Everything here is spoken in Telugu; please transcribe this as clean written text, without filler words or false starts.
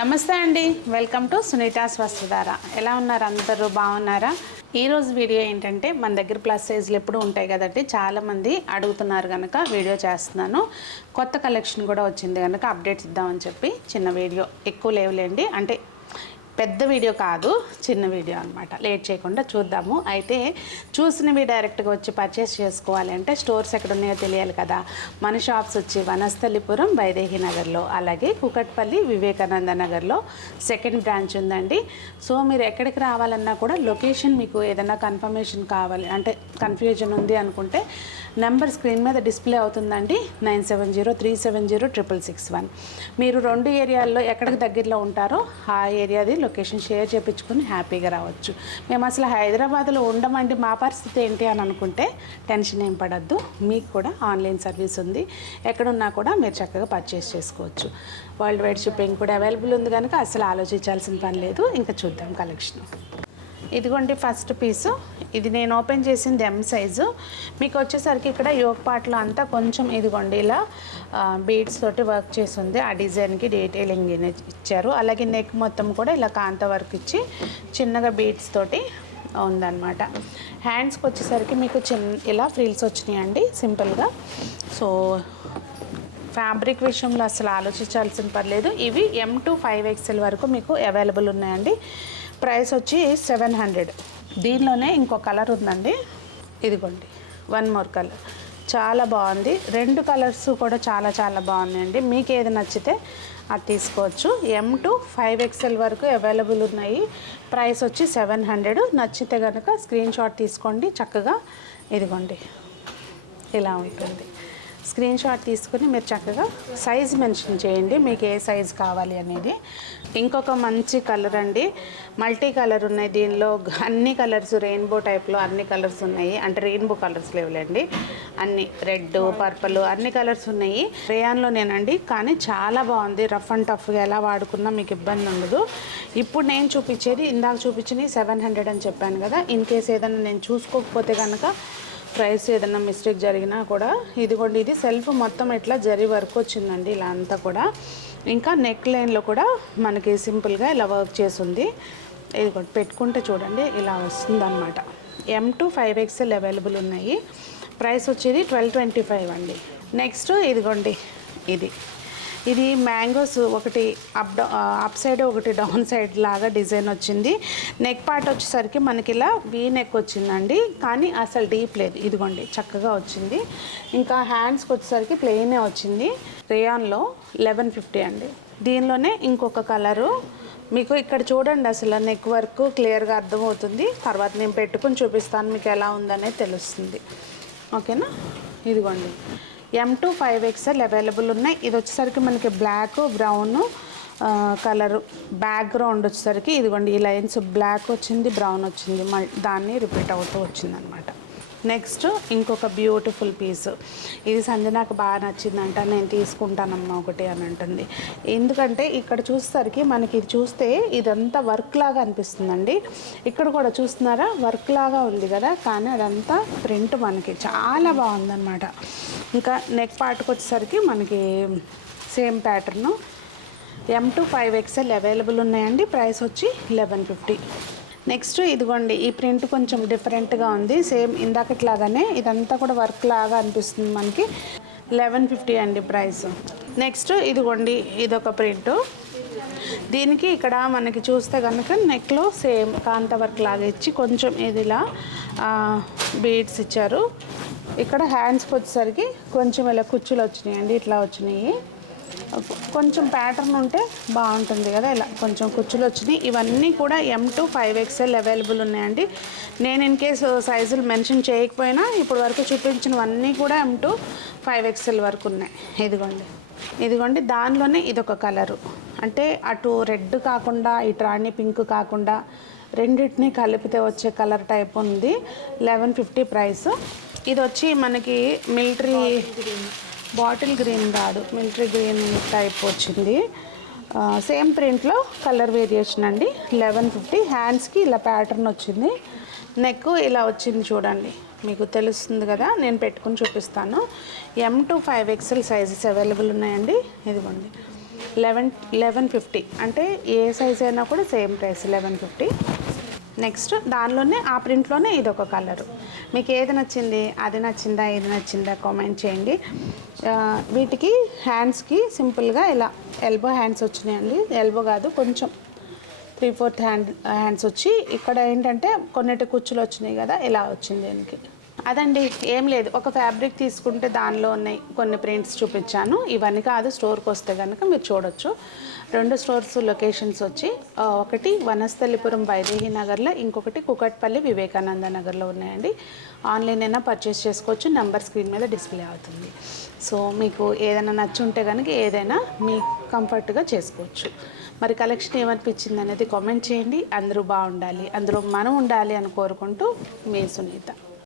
నమస్తే అండి, వెల్కమ్ టు సునీతాస్ వస్త్రధార. ఎలా ఉన్నారు? అందరూ బాగున్నారా? ఈరోజు వీడియో ఏంటంటే మన దగ్గర ప్లస్ సైజులు ఎప్పుడు ఉంటాయి కదండి, చాలామంది అడుగుతున్నారు కనుక వీడియో చేస్తున్నాను. కొత్త కలెక్షన్ కూడా వచ్చింది కనుక అప్డేట్స్ ఇద్దామని చెప్పి చిన్న వీడియో. ఎక్కువ లేవులేండి, అంటే పెద్ద వీడియో కాదు, చిన్న వీడియో అనమాట. లేట్ చేయకుండా చూద్దాము. అయితే చూసినవి డైరెక్ట్గా వచ్చి పర్చేస్ చేసుకోవాలి అంటే స్టోర్స్ ఎక్కడ ఉన్నాయో తెలియాలి కదా. మన షాప్స్ వచ్చి వనస్థలిపురం వైదేహి నగర్లో, అలాగే కుకట్పల్లి వివేకానంద నగర్లో సెకండ్ బ్రాంచ్ ఉందండి. సో మీరు ఎక్కడికి రావాలన్నా కూడా లొకేషన్ మీకు ఏదైనా కన్ఫర్మేషన్ కావాలి అంటే కన్ఫ్యూజన్ ఉంది అనుకుంటే నెంబర్ స్క్రీన్ మీద డిస్ప్లే అవుతుందండి, 9703706661. మీరు రెండు ఏరియాల్లో ఎక్కడికి దగ్గరలో ఉంటారో ఆ ఏరియాది లొకేషన్ షేర్ చేయించుకొని హ్యాపీగా రావచ్చు. మేము అసలు హైదరాబాద్లో ఉండమండి, మా పరిస్థితి ఏంటి అని అనుకుంటే టెన్షన్ ఏం పడద్దు. మీకు కూడా ఆన్లైన్ సర్వీస్ ఉంది, ఎక్కడున్నా కూడా మీరు చక్కగా పర్చేస్ చేసుకోవచ్చు. వరల్డ్ వైడ్ షిప్పింగ్ కూడా అవైలబుల్ ఉంది కనుక అసలు ఆలోచించాల్సిన పని లేదు. ఇంకా చూద్దాం కలెక్షన్. ఇదిగోండి ఫస్ట్ పీసు. ఇది నేను ఓపెన్ చేసింది ఎం సైజు. మీకు వచ్చేసరికి ఇక్కడ యోగ్ పార్ట్లో అంతా కొంచెం ఇదిగోండి ఇలా బీడ్స్ తోటి వర్క్ చేసి ఉంది. ఆ డిజైన్కి డీటెయిలింగ్ ఇచ్చారు. అలాగే నెక్ మొత్తం కూడా ఇలా కాంత వర్క్ ఇచ్చి చిన్నగా బీడ్స్ తోటి ఉందన్నమాట. హ్యాండ్స్కి వచ్చేసరికి మీకు ఇలా ఫ్రిల్స్ వచ్చినాయండి సింపుల్గా. సో ఫ్యాబ్రిక్ విషయంలో అసలు ఆలోచించాల్సిన పర్లేదు. ఇవి M to 5XL వరకు మీకు అవైలబుల్ ఉన్నాయండి. ప్రైస్ వచ్చి 700. దీనిలోనే ఇంకో కలర్ ఉందండి, ఇదిగోండి వన్ మోర్ కలర్. చాలా బాగుంది. రెండు కలర్స్ కూడా చాలా చాలా బాగున్నాయండి. మీకు ఏది నచ్చితే అది తీసుకోవచ్చు. M to 5XL వరకు అవైలబుల్ ఉన్నాయి. ప్రైస్ వచ్చి 700. నచ్చితే కనుక స్క్రీన్ షాట్ తీసుకోండి. చక్కగా ఇదిగోండి ఇలా ఉంటుంది. స్క్రీన్ షాట్ తీసుకుని మీరు చక్కగా సైజ్ మెన్షన్ చేయండి, మీకు ఏ సైజ్ కావాలి అనేది. ఇంకొక మంచి కలర్ అండి, మల్టీ కలర్ ఉన్నాయి దీనిలో. అన్ని కలర్స్ రెయిన్బో టైప్లో అన్ని కలర్స్ ఉన్నాయి. అంటే రెయిన్బో కలర్స్ లేవులేండి, అన్ని రెడ్ పర్పుల్ అన్ని కలర్స్ ఉన్నాయి. రేయాన్లోనేనండి, కానీ చాలా బాగుంది. రఫ్ అండ్ టఫ్గా ఎలా వాడుకున్నా మీకు ఇబ్బంది ఉండదు. ఇప్పుడు నేను చూపించేది ఇందాక చూపించినవి 700 అని చెప్పాను కదా. ఇన్ కేస్ ఏదైనా నేను చూసుకోకపోతే కనుక ప్రైస్ ఏదైనా మిస్టేక్ జరిగినా కూడా ఇదిగోండి, ఇది సెల్ఫ్ మొత్తం ఇట్లా జరీ వర్క్ వచ్చిందండి ఇలా అంతా కూడా. ఇంకా నెక్ లైన్లో కూడా మనకి సింపుల్గా ఇలా వర్క్ చేసి ఉంది. ఇదిగోండి పెట్టుకుంటే చూడండి ఇలా వస్తుంది అనమాట. M to 5XL అవైలబుల్ ఉన్నాయి. ప్రైస్ వచ్చేది 1225 అండి. నెక్స్ట్ ఇదిగోండి ఇది మ్యాంగోస్ ఒకటి అప్ సైడ్ ఒకటి డౌన్ సైడ్ లాగా డిజైన్ వచ్చింది. నెక్ పార్ట్ వచ్చేసరికి మనకి ఇలా వీ నెక్ వచ్చిందండి, కానీ అసలు డీప్ లేదు. ఇదిగోండి చక్కగా వచ్చింది. ఇంకా హ్యాండ్స్కి వచ్చేసరికి ప్లెయినే వచ్చింది. రేయాన్లో 1150 అండి. దీనిలోనే ఇంకొక కలరు మీకు ఇక్కడ చూడండి, అసలు నెక్ వర్క్ క్లియర్గా అర్థమవుతుంది. తర్వాత నేను పెట్టుకుని చూపిస్తాను మీకు ఎలా ఉందనేది తెలుస్తుంది. ఓకేనా? ఇదిగోండి M to 5XL అవైలబుల్ ఉన్నాయి. ఇది వచ్చేసరికి మనకి బ్లాక్ బ్రౌన్ కలరు. బ్యాక్గ్రౌండ్ వచ్చేసరికి ఇదిగోండి ఈ లైన్స్ బ్లాక్ వచ్చింది, బ్రౌన్ వచ్చింది, దాన్ని రిపీట్ అవుతూ వచ్చిందనమాట. నెక్స్ట్ ఇంకొక బ్యూటిఫుల్ పీస్. ఇది సంజనాకు బాగా నచ్చిందంట, నేను తీసుకుంటానమ్మా ఒకటి అని అంటుంది. ఎందుకంటే ఇక్కడ చూసేసరికి మనకి ఇది చూస్తే ఇదంతా వర్క్ లాగా అనిపిస్తుందండి. ఇక్కడ కూడా చూస్తున్నారా వర్క్ లాగా ఉంది కదా, కానీ అదంతా ప్రింట్ మనకి చాలా బాగుందన్నమాట. ఇంకా నెక్ పార్ట్కి వచ్చేసరికి మనకి same pattern. M to 5XL available ఉన్నాయండి. ప్రైస్ వచ్చి 1150. నెక్స్ట్ ఇదిగోండి ఈ ప్రింట్ కొంచెం డిఫరెంట్గా ఉంది. సేమ్ ఇందాకట్లాగానే ఇదంతా కూడా వర్క్ లాగా అనిపిస్తుంది మనకి. 1150 అండి ప్రైస్. నెక్స్ట్ ఇదిగోండి ఇదొక ప్రింటు. దీనికి ఇక్కడ మనకి చూస్తే కనుక నెక్లో సేమ్ కాంత వర్క్ లాగా ఇచ్చి కొంచెం ఇదిలా బీడ్స్ ఇచ్చారు. ఇక్కడ హ్యాండ్స్కి వచ్చేసరికి కొంచెం ఇలా కుచ్చులు వచ్చినాయండి, ఇట్లా వచ్చినాయి. కొంచెం ప్యాటర్న్ ఉంటే బాగుంటుంది కదా, ఇలా కొంచెం కుచ్చులు వచ్చినాయి. ఇవన్నీ కూడా M to 5XL అవైలబుల్ ఉన్నాయండి. నేను ఇన్ కేసు సైజులు మెన్షన్ చేయకపోయినా ఇప్పుడు వరకు చూపించినవన్నీ కూడా M to 5XL వరకు ఉన్నాయి. ఇదిగోండి దానిలోనే ఇదొక కలరు. అంటే అటు రెడ్ కాకుండా ఇటు రాణి పింక్ కాకుండా రెండింటినీ కలిపితే వచ్చే కలర్ టైప్ ఉంది. 1150 ప్రైస్. ఇది వచ్చి మనకి మిలిటరీ బాటిల్ గ్రీన్ కాదు, మిలిటరీ గ్రీన్ టైప్ వచ్చింది. సేమ్ ప్రింట్లో కలర్ వేరియేషన్ అండి. 1150. హ్యాండ్స్కి ఇలా ప్యాటర్న్ వచ్చింది, నెక్ ఇలా వచ్చింది చూడండి, మీకు తెలుస్తుంది కదా. నేను పెట్టుకుని చూపిస్తాను. M to 5XL sizes available ఉన్నాయండి. ఇదిగోండి 1150 అంటే ఏ సైజ్ అయినా కూడా సేమ్ ప్రైస్ 1150. నెక్స్ట్ దానిలోనే ఆ ప్రింట్లోనే ఇదొక కలరు. మీకు ఏది నచ్చింది, అది నచ్చిందా ఇది నచ్చిందా కామెంట్ చేయండి. వీటికి హ్యాండ్స్కి సింపుల్గా ఇలా ఎల్బో హ్యాండ్స్ వచ్చినాయండి. ఎల్బో కాదు, కొంచెం 3/4 హ్యాండ్స్ వచ్చి ఇక్కడ ఏంటంటే కొన్నిటి కుచ్చులు వచ్చినాయి కదా, ఇలా వచ్చింది దీనికి. అదండి, ఏం లేదు. ఒక ఫ్యాబ్రిక్ తీసుకుంటే దానిలో ఉన్నాయి కొన్ని ప్రింట్స్ చూపించాను. ఇవన్నీ కాదు, స్టోర్కి వస్తే కనుక మీరు చూడొచ్చు. 2 స్టోర్స్ లొకేషన్స్ వచ్చి ఒకటి వనస్థలిపురం వైదేహి నగర్లో, ఇంకొకటి కుకట్పల్లి వివేకానంద నగర్లో ఉన్నాయండి. ఆన్లైన్ అయినా పర్చేస్ చేసుకోవచ్చు. నెంబర్ స్క్రీన్ మీద డిస్ప్లే అవుతుంది. సో మీకు ఏదైనా నచ్చుంటే కనుక ఏదైనా మీ కంఫర్ట్గా చేసుకోవచ్చు. మరి కలెక్షన్ ఏమనిపించింది అనేది కామెంట్ చేయండి. అందరూ బాగుండాలి, అందరూ మనం ఉండాలి అని కోరుకుంటూ మీ సునీత.